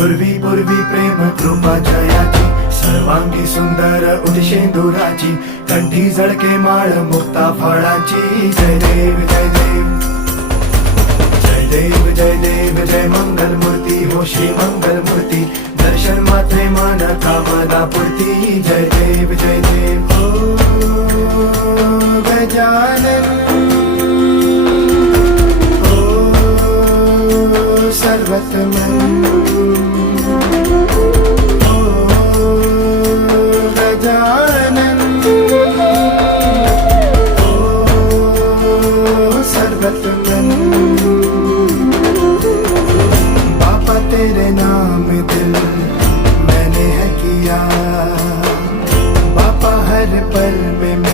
पूर्वी पूर्वी प्रेम कृपा जयाची, सर्वांगी सुंदर उदिशेंदुराची, कंठी झळके माळ मुक्ता फळाची. जय देव जय देव जय देव जय देव जय मंगल मूर्ती हो श्री मंगल मूर्ती, दर्शन मात्रे मन कामना पूर्ती. जय देव जय देव हो गजानन हो सर्वतमन.